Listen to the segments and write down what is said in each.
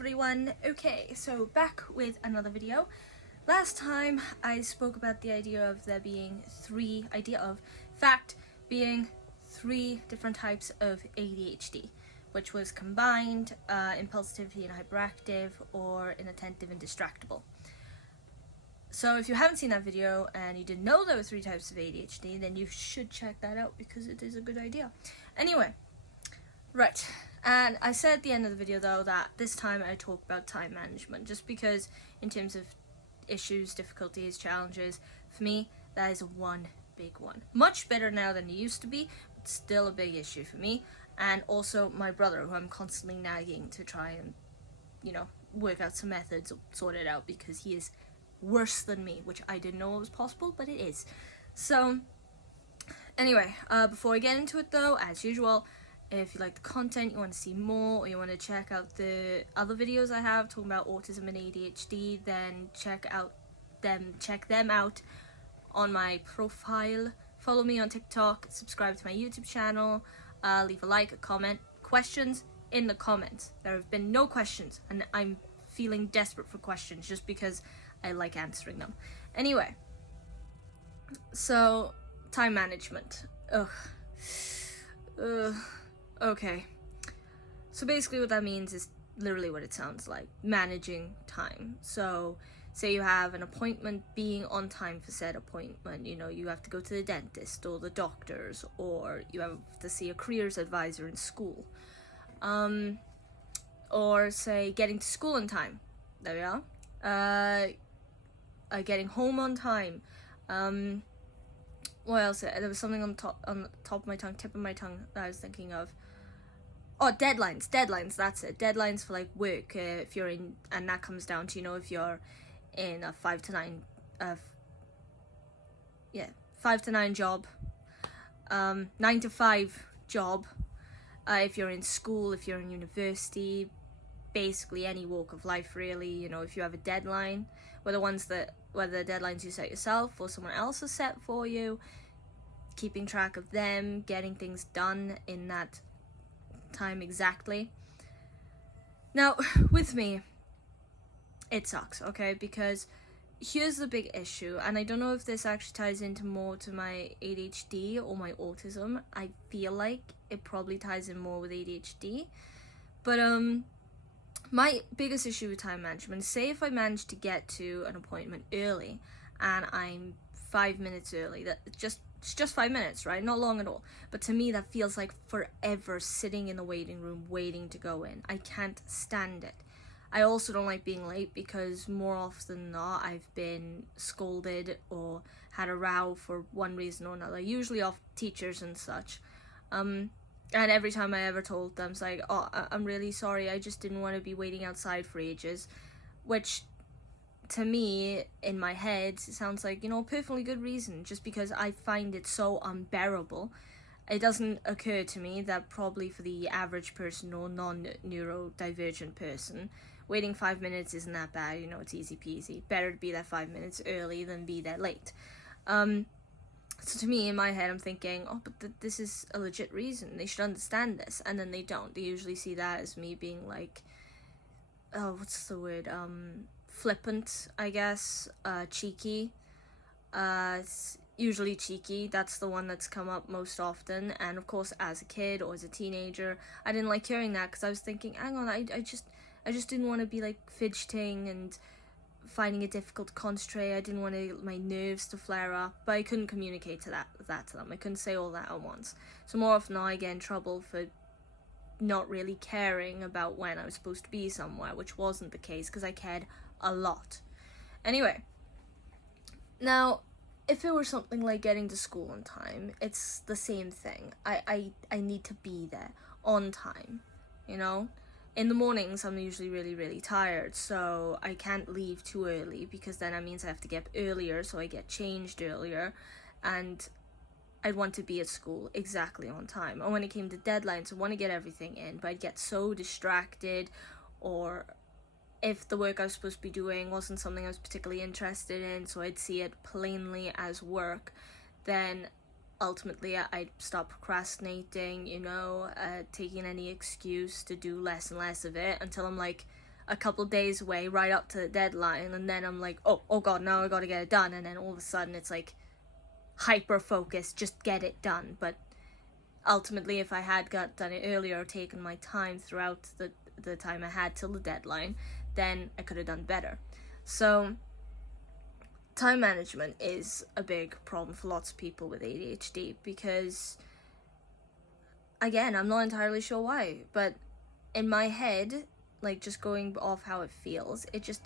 everyone. Okay, so back with another video. Last time I spoke about the idea of there being three different types of ADHD, which was combined, impulsivity and hyperactive, or inattentive and distractible. So if you haven't seen that video and you didn't know there were three types of ADHD, then you should check that out because it is a good idea. Anyway, right. And I said at the end of the video though that this time I talk about time management, just because in terms of issues, difficulties, challenges, for me that is one big one. Much better now than it used to be, but still a big issue for me. And also my brother, who I'm constantly nagging to try and, work out some methods, sort it out, because he is worse than me, which I didn't know was possible, but it is. So anyway, before I get into it though, as usual, if you like the content, you want to see more, or you want to check out the other videos I have talking about autism and ADHD, then check them out on my profile. Follow me on TikTok, subscribe to my YouTube channel, leave a like, a comment. Questions in the comments. There have been no questions, and I'm feeling desperate for questions just because I like answering them. Anyway, so time management. Okay, so basically what that means is literally what it sounds like, managing time. So say you have an appointment, being on time for said appointment. You have to go to the dentist or the doctors, or you have to see a careers advisor in school, or say getting to school on time. There we are. Getting home on time. What else? There was something on the top of my tongue, tip of my tongue, that I was thinking of. Oh, deadlines, that's it. Deadlines for like work, if you're in, and that comes down to, if you're in a 5 to 9 job, 9 to 5 job, if you're in school, if you're in university, basically any walk of life really. If you have a deadline, whether the deadlines you set yourself or someone else has set for you, keeping track of them, getting things done in that time exactly. Now with me it sucks, okay, because here's the big issue, and I don't know if this actually ties into more to my ADHD or my autism. I feel like it probably ties in more with ADHD, but my biggest issue with time management is, say if I manage to get to an appointment early and I'm 5 minutes early, it's just 5 minutes, right? Not long at all. But to me, that feels like forever sitting in the waiting room waiting to go in. I can't stand it. I also don't like being late, because more often than not, I've been scolded or had a row for one reason or another, usually off teachers and such. And every time I ever told them, it's like, oh, I'm really sorry, I just didn't want to be waiting outside for ages, which to me, in my head, it sounds like, a perfectly good reason, just because I find it so unbearable. It doesn't occur to me that probably for the average person or non-neurodivergent person, waiting 5 minutes isn't that bad. It's easy peasy. Better to be there 5 minutes early than be there late. So to me, in my head, I'm thinking, oh, but this is a legit reason. They should understand this. And then they don't. They usually see that as me being like, what's the word? Flippant, I guess. Cheeky. It's usually cheeky. That's the one that's come up most often. And of course, as a kid or as a teenager, I didn't like hearing that, because I was thinking, hang on, I just didn't want to be like fidgeting and finding it difficult to concentrate. I didn't want my nerves to flare up, but I couldn't communicate that to them. I couldn't say all that at once. So more often now I get in trouble for not really caring about when I was supposed to be somewhere, which wasn't the case, because I cared a lot. Anyway, now if it were something like getting to school on time, it's the same thing. I need to be there on time, In the mornings, I'm usually really, really tired, so I can't leave too early, because then that means I have to get up earlier, so I get changed earlier, and I'd want to be at school exactly on time. And when it came to deadlines, I want to get everything in, but I'd get so distracted, or if the work I was supposed to be doing wasn't something I was particularly interested in, so I'd see it plainly as work, then ultimately I'd stop procrastinating, taking any excuse to do less and less of it, until I'm like, a couple days away right up to the deadline, and then I'm like, oh god, now I gotta get it done, and then all of a sudden it's like hyper focused, just get it done. But ultimately, if I had done it earlier or taken my time throughout the time I had till the deadline, then I could have done better. So time management is a big problem for lots of people with ADHD, because again, I'm not entirely sure why, but in my head, like just going off how it just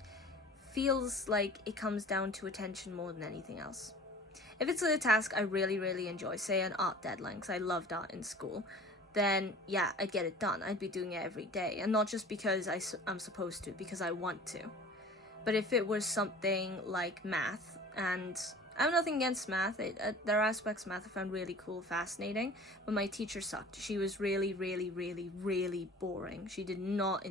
feels like it comes down to attention more than anything else. If it's a task I really, really enjoy, say an art deadline, because I loved art in school, then yeah, I'd get it done. I'd be doing it every day, and not just because I'm supposed to, because I want to. But if it was something like math, and I have nothing against math, there are aspects of math I found really cool, fascinating, but my teacher sucked. She was really, really, really, really boring. She did not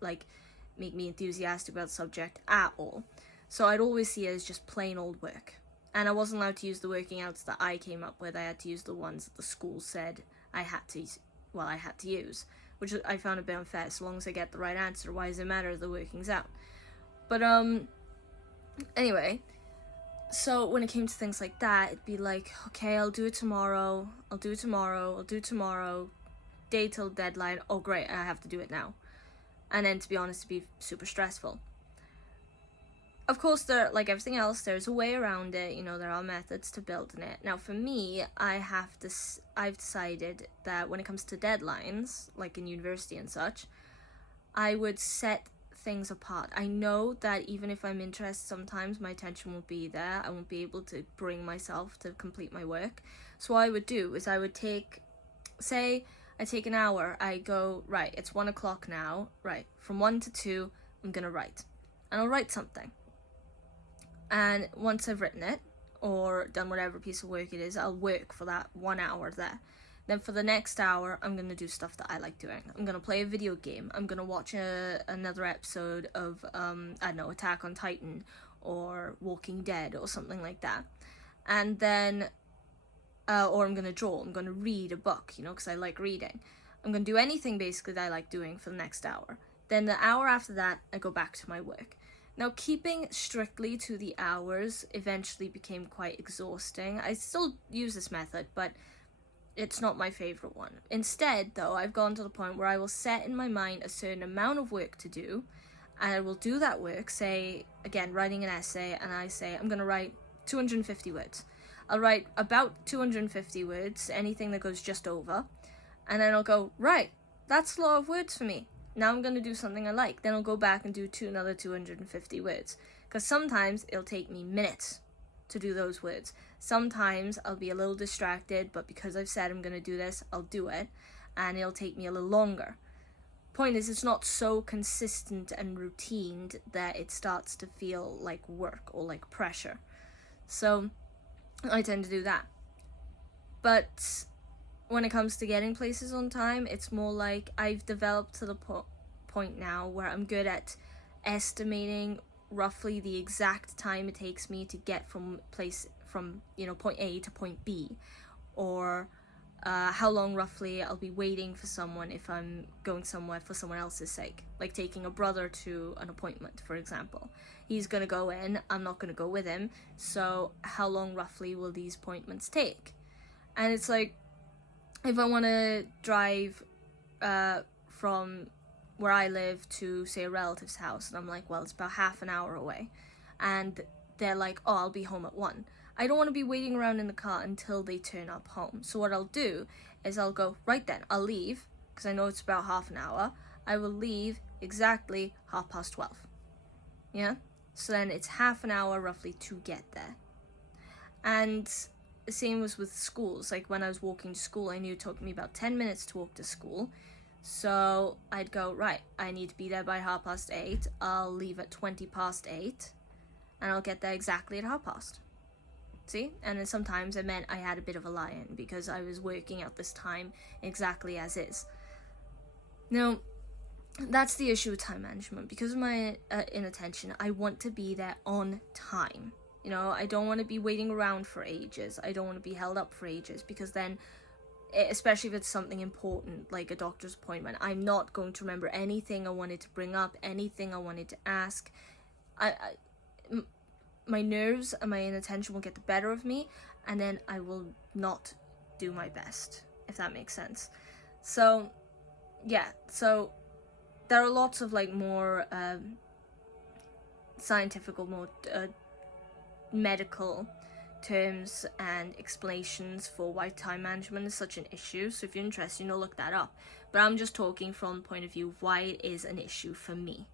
make me enthusiastic about the subject at all. So I'd always see it as just plain old work. And I wasn't allowed to use the working outs that I came up with. I had to use the ones that the school said I had to use, which I found a bit unfair. So long as I get the right answer, why does it matter the workings out? But anyway, so when it came to things like that, it'd be like, okay, I'll do it tomorrow, day till deadline, oh great, I have to do it now. And then, to be honest, it'd be super stressful. Of course, like everything else, there's a way around it. You know, there are methods to building it. Now, for me, I've decided that when it comes to deadlines, like in university and such, I would set things apart. I know that even if I'm interested, sometimes my attention won't be there. I won't be able to bring myself to complete my work. So what I would do is I take an hour. I go, right, it's 1 o'clock now. Right, from 1 to 2, I'm gonna write. And I'll write something. And once I've written it, or done whatever piece of work it is, I'll work for that 1 hour there. Then for the next hour, I'm going to do stuff that I like doing. I'm going to play a video game. I'm going to watch another episode of, Attack on Titan, or Walking Dead, or something like that. And then, or I'm going to draw. I'm going to read a book, because I like reading. I'm going to do anything, basically, that I like doing for the next hour. Then the hour after that, I go back to my work. Now, keeping strictly to the hours eventually became quite exhausting. I still use this method, but it's not my favorite one. Instead, though, I've gone to the point where I will set in my mind a certain amount of work to do, and I will do that work, say, again, writing an essay, and I say, I'm going to write 250 words. I'll write about 250 words, anything that goes just over, and then I'll go, right, that's a lot of words for me. Now I'm going to do something I like. Then I'll go back and do another 250 words. Because sometimes it'll take me minutes to do those words. Sometimes I'll be a little distracted, but because I've said I'm going to do this, I'll do it. And it'll take me a little longer. Point is, it's not so consistent and routine that it starts to feel like work or like pressure. So I tend to do that. But when it comes to getting places on time, it's more like I've developed to the point now where I'm good at estimating roughly the exact time it takes me to get from point A to point B, or how long roughly I'll be waiting for someone if I'm going somewhere for someone else's sake, like taking a brother to an appointment, for example. He's gonna go in, I'm not gonna go with him, so how long roughly will these appointments take? And it's like, if I want to drive from where I live to, say, a relative's house, and I'm like, well, it's about half an hour away, and they're like, oh, I'll be home at 1. I don't want to be waiting around in the car until they turn up home. So what I'll do is I'll go, right then, I'll leave, because I know it's about half an hour. I will leave exactly 12:30. Yeah? So then it's half an hour roughly to get there. And the same was with schools. Like when I was walking to school, I knew it took me about 10 minutes to walk to school. So I'd go, right, I need to be there by 8:30. I'll leave at 8:20, and I'll get there exactly at 8:30. See? And then sometimes it meant I had a bit of a lie-in because I was working out this time exactly as is. Now, that's the issue with time management. Because of my inattention, I want to be there on time. I don't want to be waiting around for ages. I don't want to be held up for ages, because then especially if it's something important like a doctor's appointment. I'm not going to remember anything I wanted to bring up, anything I wanted to ask. My nerves and my inattention will get the better of me, and then I will not do my best, if that makes sense. So yeah, so there are lots of like more scientific or more medical terms and explanations for why time management is such an issue. So if you're interested, look that up. But I'm just talking from the point of view of why it is an issue for me.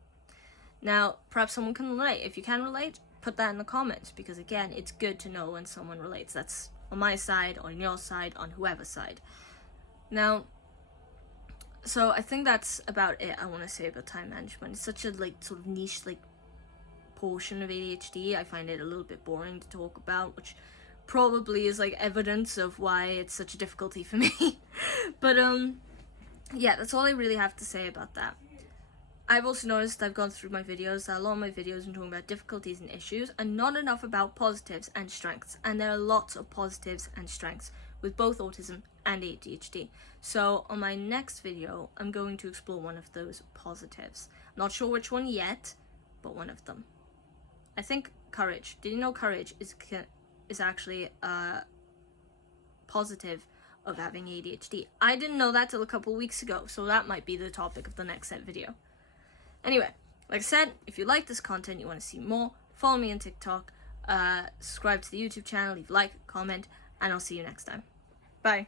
Now, perhaps someone can relate. If you can relate, put that in the comments, because again, it's good to know when someone relates. That's on my side, on your side, on whoever's side. Now, so I think that's about it I want to say about time management. It's such a sort of niche portion of ADHD. I find it a little bit boring to talk about, which probably is evidence of why it's such a difficulty for me. But yeah, that's all I really have to say about that. I've also noticed I've gone through my videos that a lot of my videos I'm talking about difficulties and issues and not enough about positives and strengths, and there are lots of positives and strengths with both autism and ADHD. So on my next video I'm going to explore one of those positives. Not sure which one yet, but one of them. I think courage. Did you know courage is actually a positive of having ADHD? I didn't know that till a couple weeks ago, so that might be the topic of the next set video. Anyway, like I said, if you like this content, you want to see more, follow me on TikTok, subscribe to the YouTube channel, leave a like, comment, and I'll see you next time. Bye.